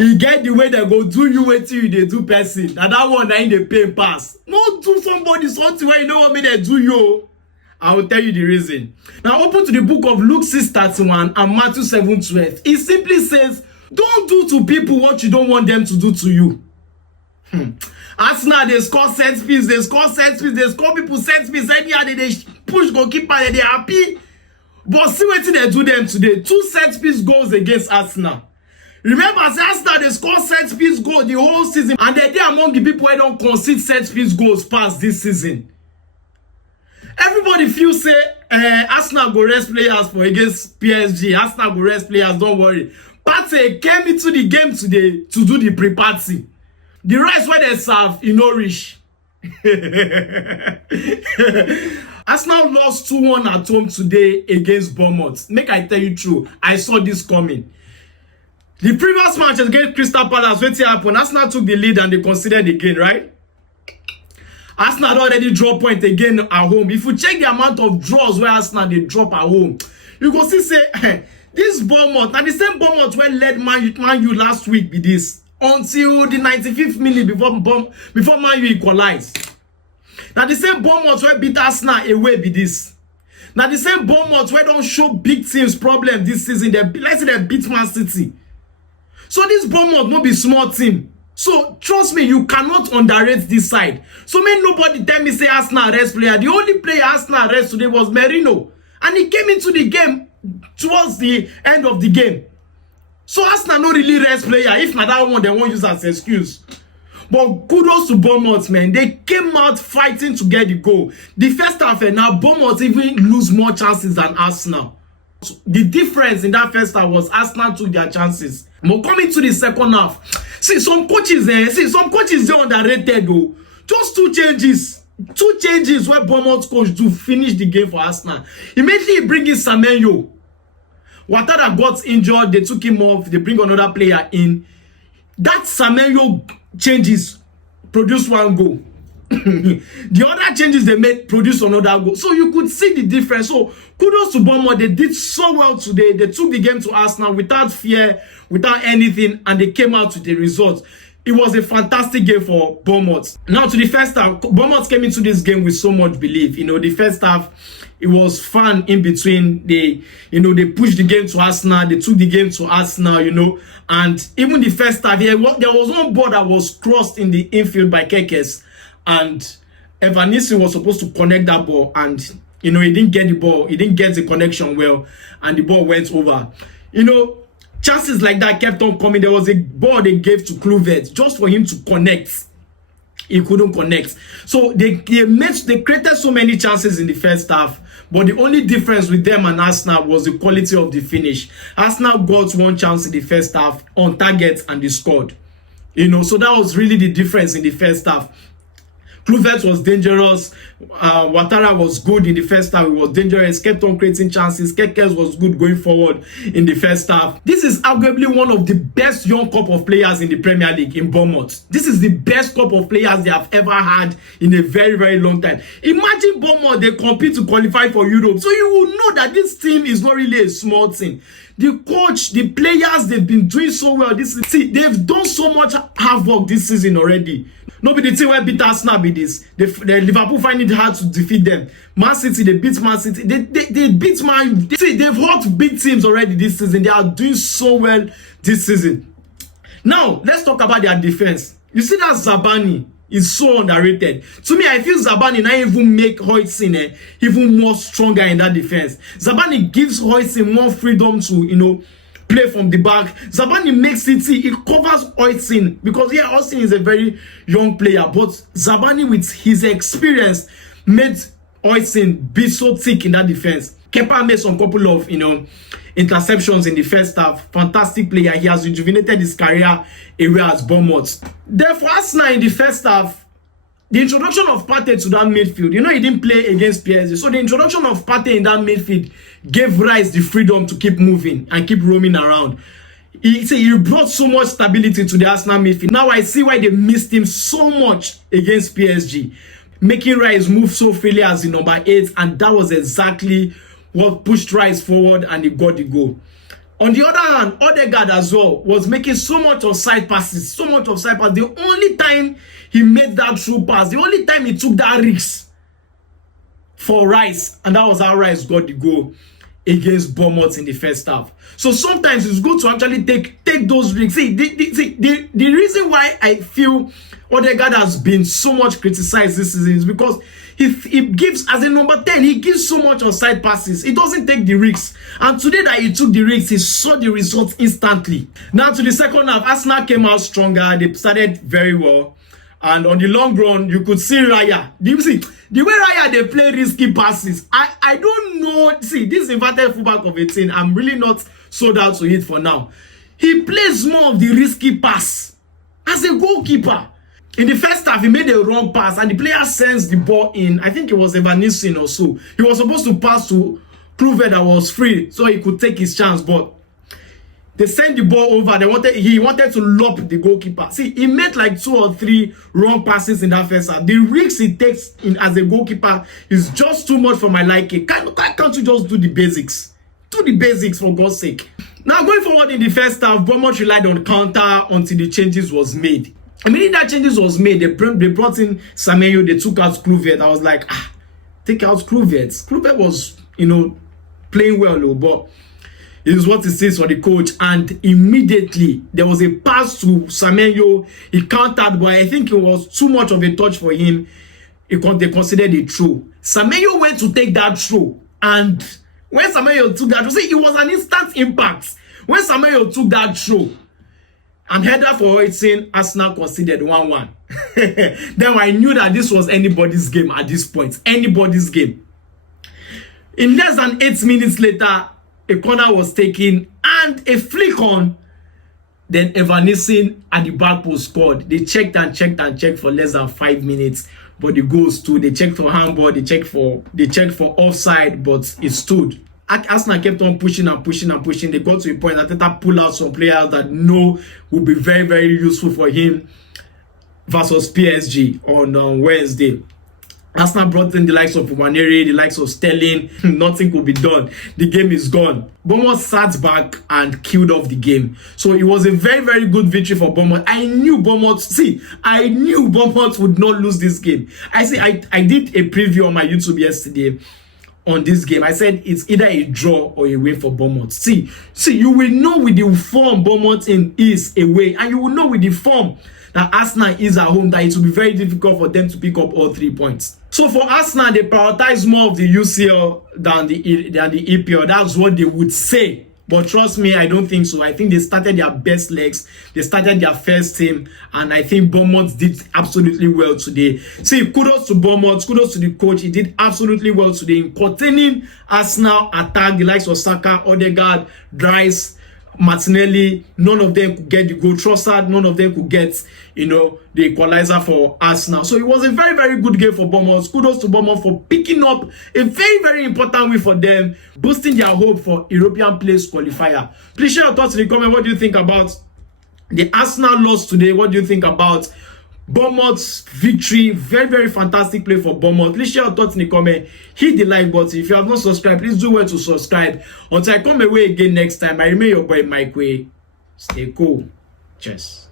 You get the way they go do you wetin you dey do person. And that one na in the pain pass. No do somebody something where you know what me they do you. I will tell you the reason. Now open to the book of Luke 6:31 and Matthew 7:12. It simply says, don't do to people what you don't want them to do to you. Arsenal, they score set piece, they score people set piece. Anyhow, they push goalkeeper, they happy. But see what they do them today. 2 set piece goals against Arsenal. Remember, as Arsenal, they score set piece goal the whole season. And they're among the people who don't concede set piece goals past this season. Everybody feels say Arsenal go rest players for against PSG. Arsenal go rest players, don't worry. Partey came into the game today to do the pre-party. The rice where they serve, you know, rich. Arsenal lost 2-1 at home today against Bournemouth. Make I tell you true, I saw this coming. The previous match against Crystal Palace, what happened? Arsenal took the lead and they conceded again, right? Arsenal already draw point again at home. If you check the amount of draws where Arsenal they drop at home, you go see say this Bournemouth, and the same Bournemouth where led Man U last week be this until the 95th minute before Man U equalized. Now the same Bournemouth where beat Arsenal away be this. Now the same Bournemouth where don't show big teams problem this season. Let's say they beat Man City. So this Bournemouth not be small team. So trust me, you cannot underrate this side. So may nobody tell me say Arsenal rest player. The only player Arsenal rest today was Merino. And he came into the game towards the end of the game. So Arsenal no really rest player. If not that one, they won't use as excuse. But kudos to Bournemouth, man. They came out fighting to get the goal. The first half, now Bournemouth even lose more chances than Arsenal. So the difference in that first half was Arsenal took their chances. But coming to the second half, see some coaches they're underrated though. Just 2 changes. 2 changes where Bournemouth coach do finish the game for Arsenal. Immediately he bring in Semenyo. Ouattara got injured, they took him off, they bring another player in. That Semenyo changes produce 1 goal. The other changes they made produce another goal. So you could see the difference. So kudos to Bournemouth. They did so well today. They took the game to Arsenal without fear, without anything, and they came out with the result. It was a fantastic game for Bournemouth. Now to the first half, Bournemouth came into this game with so much belief. You know, the first half, it was fun in between. They pushed the game to Arsenal. They took the game to Arsenal, you know. And even the first half, there was one ball that was crossed in the infield by Kekes. And Evanisi was supposed to connect that ball. And, you know, he didn't get the ball. He didn't get the connection well. And the ball went over. You know, chances like that kept on coming. There was a ball they gave to Kluivert just for him to connect. He couldn't connect. So they created so many chances in the first half. But the only difference with them and Arsenal was the quality of the finish. Arsenal got 1 chance in the first half on target and they scored. You know, so that was really the difference in the first half. Kluivert was dangerous. Ouattara was good in the first half. He was dangerous. Kept on creating chances. Kekes was good going forward in the first half. This is arguably one of the best young crop of players in the Premier League in Bournemouth. This is the best crop of players they have ever had in a very, very long time. Imagine Bournemouth, they compete to qualify for Europe. So you will know that this team is not really a small team. The coach, the players, they've been doing so well. They've done so much havoc this season already. Nobody the team where beat Arsenal be this. The Liverpool find it hard to defeat them. Man City, they beat Man City. They beat Man. They've hurt big teams already this season. They are doing so well this season. Now, let's talk about their defense. You see that Zabani is so underrated. To me, I feel Zabani now even make Hoytson even more stronger in that defense. Zabani gives Hoytson more freedom to, you know, play from the back. Zabani makes it, it covers Hoytson because yeah, Hoytson is a very young player, but Zabani with his experience made Hoytson be so thick in that defense. Kepa made some couple of, you know, interceptions in the first half. Fantastic player. He has rejuvenated his career area as Bournemouth. Therefore, Arsenal in the first half, the introduction of Partey to that midfield, you know, he didn't play against PSG. So the introduction of Partey in that midfield gave Rice the freedom to keep moving and keep roaming around. He brought so much stability to the Arsenal midfield. Now I see why they missed him so much against PSG, making Rice move so freely as the number 8, and that was exactly what pushed Rice forward and he got the goal. On the other hand, Odegaard as well was making so much of side passes, so much of side passes. The only time he made that through pass, the only time he took that risk for Rice, and that was how Rice got the goal against Bournemouth in the first half. So sometimes it's good to actually take those risks. See, the reason why I feel Odegaard has been so much criticized this season is because he gives, as a number 10, he gives so much on side passes. He doesn't take the risks. And today that he took the risks, he saw the results instantly. Now to the second half, Arsenal came out stronger. They started very well. And on the long run, you could see Raya. Do you see? The way Raya, they play risky passes. I don't know. See, this inverted fullback of 18, I'm really not sold out to it for now. He plays more of the risky pass as a goalkeeper. In the first half, he made a wrong pass and the player sends the ball in. I think it was Evanisson or so. He was supposed to pass to Kluivert that was free so he could take his chance, but they sent the ball over. He wanted to lob the goalkeeper. See, he made like 2 or 3 wrong passes in that first half. The risks he takes in as a goalkeeper is just too much for my liking. Why can't you just do the basics? Do the basics for God's sake. Now going forward in the first half, Bournemouth relied on counter until the changes was made. Immediately that changes was made, they brought in Semenyo, they took out Kluivert. I was like, take out Kluivert. Kluivert was, playing well, but it is what it is for the coach. And immediately there was a pass to Semenyo. He countered, but I think it was too much of a touch for him. They considered it throw. Semenyo went to take that throw, and when Semenyo took that, it was an instant impact. When Semenyo took that throw and header for it, Arsenal considered 1-1. Then I knew that this was anybody's game at this point. Anybody's game. In less than 8 minutes later, a corner was taken and a flick on. Then Evanisson at the back post scored. They checked and checked and checked for less than 5 minutes, but the goal stood. They checked for handball. They checked for offside, but it stood. Arsenal kept on pushing and pushing and pushing. They got to a point that Arteta pulled out some players that will be very, very useful for him versus PSG on Wednesday. Arsenal brought in the likes of Wanere, the likes of Sterling. Nothing could be done. The game is gone. Bournemouth sat back and killed off the game. So it was a very, very good victory for Bournemouth. I knew Bournemouth would not lose this game. I did a preview on my YouTube yesterday on this game. I said it's either a draw or a win for Bournemouth. See, you will know with the form Bournemouth is away, and you will know with the form that Arsenal is at home that it will be very difficult for them to pick up all 3 points. So for Arsenal, they prioritize more of the UCL than the EPL. That's what they would say. But trust me, I don't think so. I think they started their best legs. They started their first team. And I think Bournemouth did absolutely well today. See, kudos to Bournemouth. Kudos to the coach. He did absolutely well today in containing Arsenal attack. The likes of Saka, Odegaard, Rice, Martinelli. None of them could get the goal. Trossard, none of them could get, the equalizer for Arsenal. So it was a very, very good game for Bournemouth. Kudos to Bournemouth for picking up a very, very important win for them, boosting their hope for European place qualifier. Please share your thoughts in the comment. What do you think about the Arsenal loss today? What do you think about Bournemouth's victory? Very, very fantastic play for Bournemouth. Please share your thoughts in the comment. Hit the like button. If you have not subscribed, please do well to subscribe. Until I come away again next time, I remain your boy Mike Way. Stay cool. Cheers.